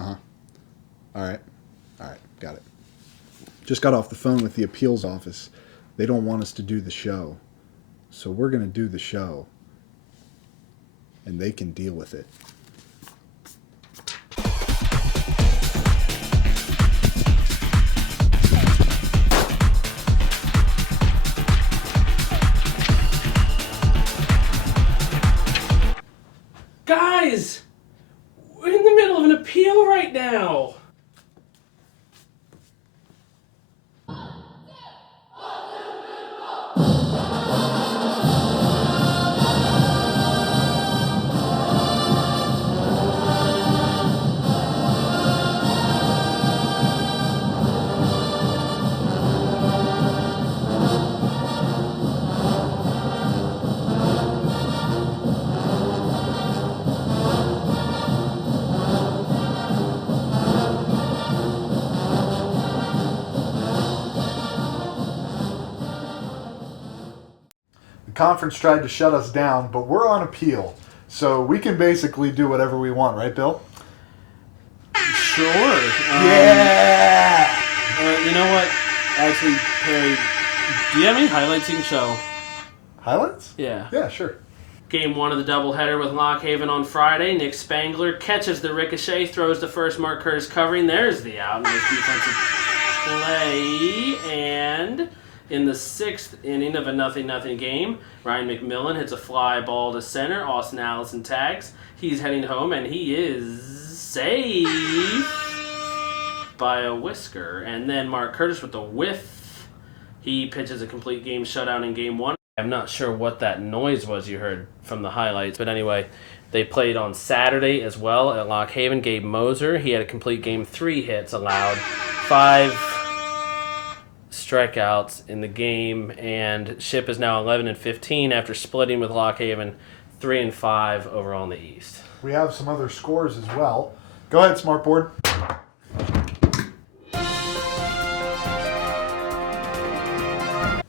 Uh-huh. All right. Got it. Just got off the phone with the appeals office. They don't want us to do the show. So we're going to do the show. And they can deal with it. Guys! We're in the middle of an appeal right now! The conference tried to shut us down, but we're on appeal. So we can basically do whatever we want, right, Bill? Sure. Yeah! You know what? Actually, Perry, do you have any highlights you can show? Highlights? Yeah. Yeah, sure. Game 1 of the doubleheader with Lock Haven on Friday. Nick Spangler catches the ricochet, throws the first. Mark Curtis covering. There's the out. Nice defensive play. And in the 6th inning of a 0-0 game, Ryan McMillan hits a fly ball to center. Austin Allison tags. He's heading home, and he is safe by a whisker. And then Mark Curtis with the whiff. He pitches a complete game shutout in Game 1. I'm not sure what that noise was you heard from the highlights, but anyway, they played on Saturday as well at Lock Haven. Gabe Moser, he had a complete game, 3 hits allowed, 5 strikeouts in the game, and Ship is now 11-15 after splitting with Lock Haven, 3-5 overall in the East. We have some other scores as well. Go ahead, Smartboard.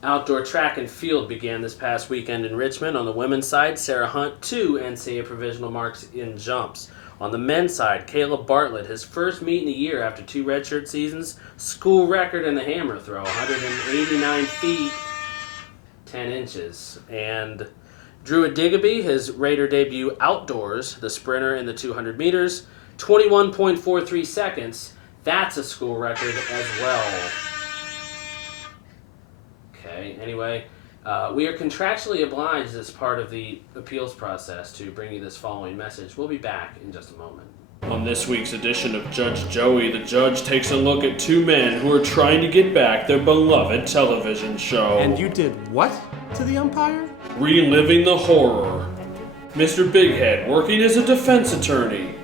Outdoor track and field began this past weekend in Richmond. On the women's side, Sarah Hunt, 2 NCAA provisional marks in jumps. On the men's side, Caleb Bartlett, his first meet in a year after 2 redshirt seasons, school record in the hammer throw, 189 feet, 10 inches. And Drew Digby, his Raider debut outdoors, the sprinter in the 200 meters, 21.43 seconds. That's a school record as well. Okay, anyway, we are contractually obliged as part of the appeals process to bring you this following message. We'll be back in just a moment. On this week's edition of Judge Joey, the judge takes a look at 2 men who are trying to get back their beloved television show. And you did what to the umpire? Reliving the horror. Mr. Bighead working as a defense attorney.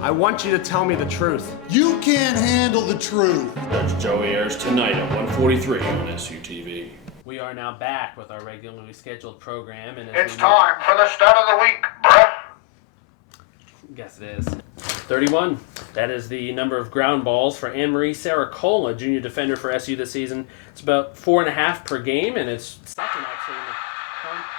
I want you to tell me the truth. You can't handle the truth. Judge Joey airs tonight at 1:43 on SUTV. We are now back with our regularly scheduled program. And It's time for the stud of the week, bruh. Guess it is. 31. That is the number of ground balls for Anne-Marie Saracola, junior defender for SU this season. It's about 4.5 per game, and it's second actually in the conference.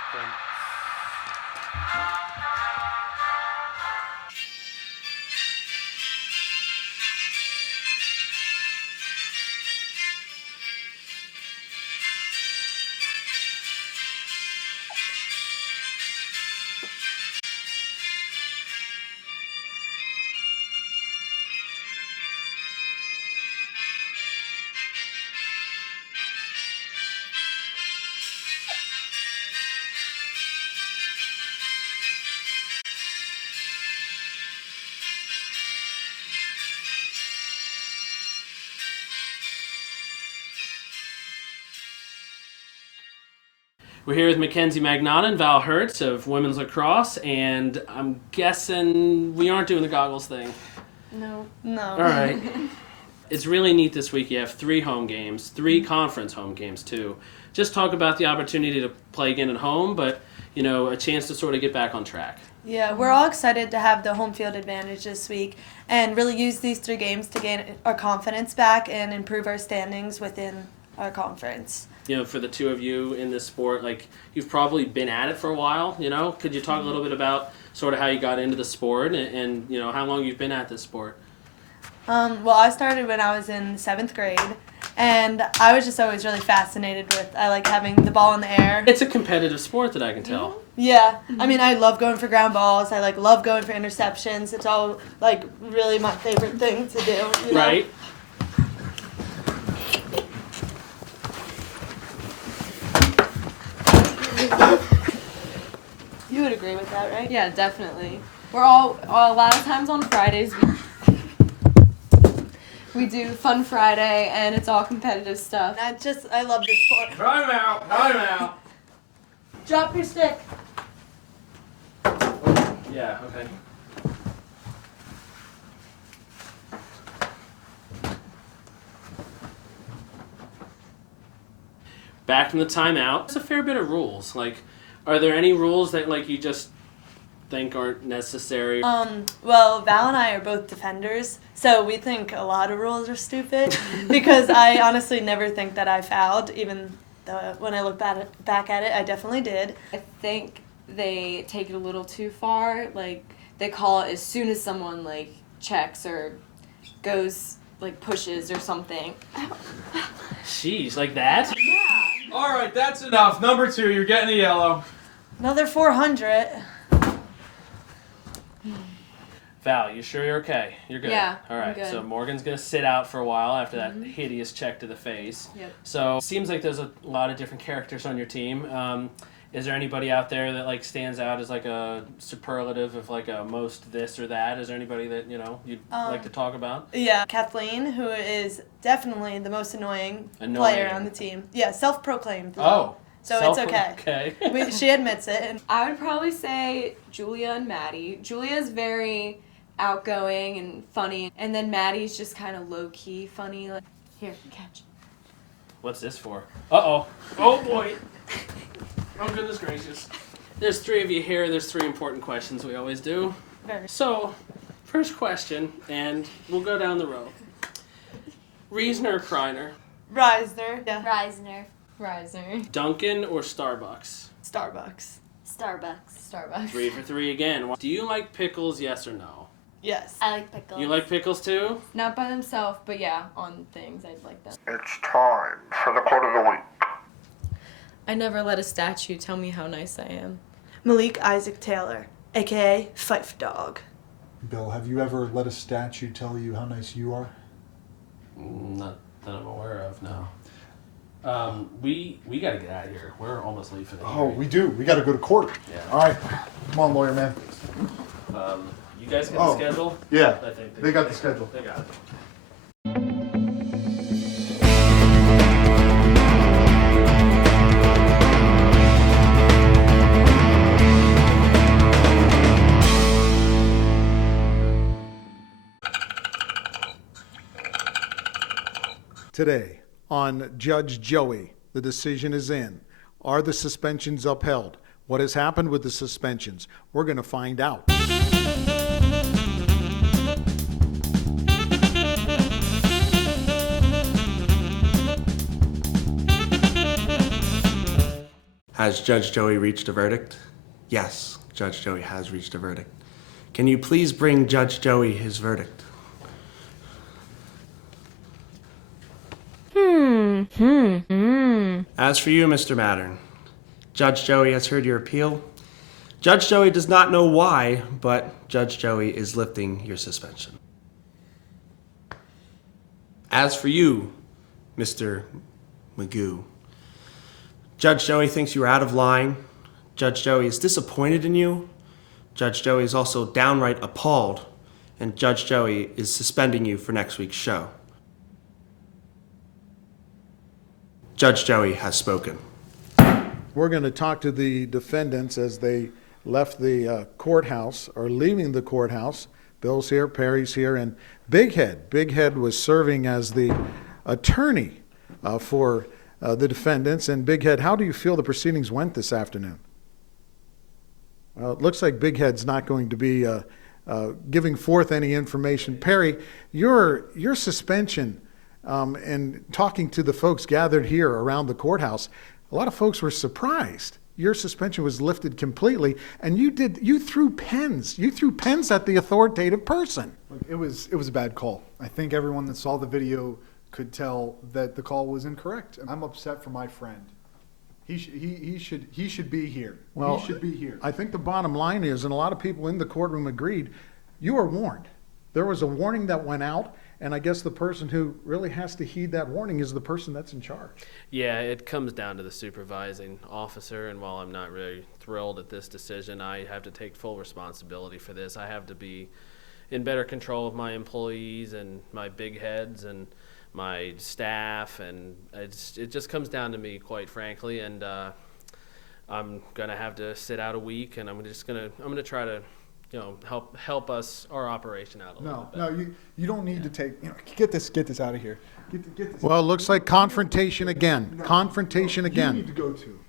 We're here with Mackenzie Magnana and Val Hertz of women's lacrosse, and I'm guessing we aren't doing the goggles thing. No. All right. It's really neat this week. You have 3 home games, 3 conference home games too. Just talk about the opportunity to play again at home, but you know, a chance to sort of get back on track. Yeah, we're all excited to have the home field advantage this week and really use these 3 games to gain our confidence back and improve our standings within our conference. You know, for the 2 of you in this sport, like, you've probably been at it for a while, you know? Could you talk a little bit about sort of how you got into the sport and you know, how long you've been at this sport? Well, I started when I was in 7th grade, and I was just always really fascinated with, I like having the ball in the air. It's a competitive sport that I can tell. Yeah, I mean, I love going for ground balls. I love going for interceptions. It's all really my favorite thing to do. You know? Right? You would agree with that, right? Yeah, definitely. We're all a lot of times on Fridays. We do Fun Friday, and it's all competitive stuff. I love this sport. Time out! Time out! Drop your stick. Yeah, okay. Back from the timeout, there's a fair bit of rules. Are there any rules that you just think aren't necessary? Well, Val and I are both defenders, so we think a lot of rules are stupid because I honestly never think that I fouled, even though when I look back at it, I definitely did. I think they take it a little too far. They call it as soon as someone checks or goes pushes or something. Jeez, like that? Yeah. All right, that's enough. Number 2, you're getting a yellow. Another 400. Val, you sure you're okay? You're good? Yeah, All I'm right, good. so Morgan's going to sit out for a while after that hideous check to the face. Yep. So it seems like there's a lot of different characters on your team. Is there anybody out there that stands out as a superlative of a most this or that? Is there anybody that you'd like to talk about? Yeah, Kathleen, who is definitely the most annoying player on the team. Yeah, self-proclaimed. Oh. So it's okay. Okay. She admits it. And I would probably say Julia and Maddie. Julia's very outgoing and funny, and then Maddie's just kind of low-key funny. Here, catch. What's this for? Uh-oh. Oh, boy. Oh, goodness gracious. There's 3 of you here. There's 3 important questions we always do. So, first question, and we'll go down the row. Reisner or Kreiner? Reisner. Yeah. Riser. Dunkin' or Starbucks? Starbucks. Starbucks. 3 for 3 again. Do you like pickles, yes or no? Yes. I like pickles. You like pickles too? Not by themselves, but yeah, on things I'd like them. It's time for the quote of the week. I never let a statue tell me how nice I am. Malik Isaac Taylor, a.k.a. Fife Dog. Bill, have you ever let a statue tell you how nice you are? Not that I'm aware of, no. We got to get out of here. We're almost late for the Oh, hearing. we do. We got to go to court. Yeah. All right. Come on, lawyer man. You guys got Oh, the schedule? Yeah. I think They got the schedule. They got it. Today, on Judge Joey, the decision is in. Are the suspensions upheld? What has happened with the suspensions? We're going to find out. Has Judge Joey reached a verdict? Yes, Judge Joey has reached a verdict. Can you please bring Judge Joey his verdict? As for you, Mr. Mattern, Judge Joey has heard your appeal. Judge Joey does not know why, but Judge Joey is lifting your suspension. As for you, Mr. Magoo, Judge Joey thinks you are out of line. Judge Joey is disappointed in you. Judge Joey is also downright appalled. And Judge Joey is suspending you for next week's show. Judge Joey has spoken. We're going to talk to the defendants as they left the courthouse, or leaving the courthouse. Bill's here, Perry's here, and Big Head. Big Head was serving as the attorney for the defendants. And Big Head, how do you feel the proceedings went this afternoon? Well, it looks like Big Head's not going to be giving forth any information. Perry, your suspension and talking to the folks gathered here around the courthouse, a lot of folks were surprised. your suspension was lifted completely, and you threw pens. You threw pens at the authoritative person. Look, it was a bad call. I think everyone that saw the video could tell that the call was incorrect. I'm upset for my friend. He should be here. Well, he should be here. I think the bottom line is, and a lot of people in the courtroom agreed, you were warned. There was a warning that went out, and I guess the person who really has to heed that warning is the person that's in charge. Yeah, it comes down to the supervising officer, and while I'm not really thrilled at this decision, I have to take full responsibility for this. I have to be in better control of my employees and my big heads and my staff, and it just comes down to me, quite frankly, and I'm gonna have to sit out a week, and I'm gonna try to, help us, our operation out a little bit. No, you don't need to take, get this out of here. Get this. Well, it looks like confrontation again. Confrontation You again. need to go too.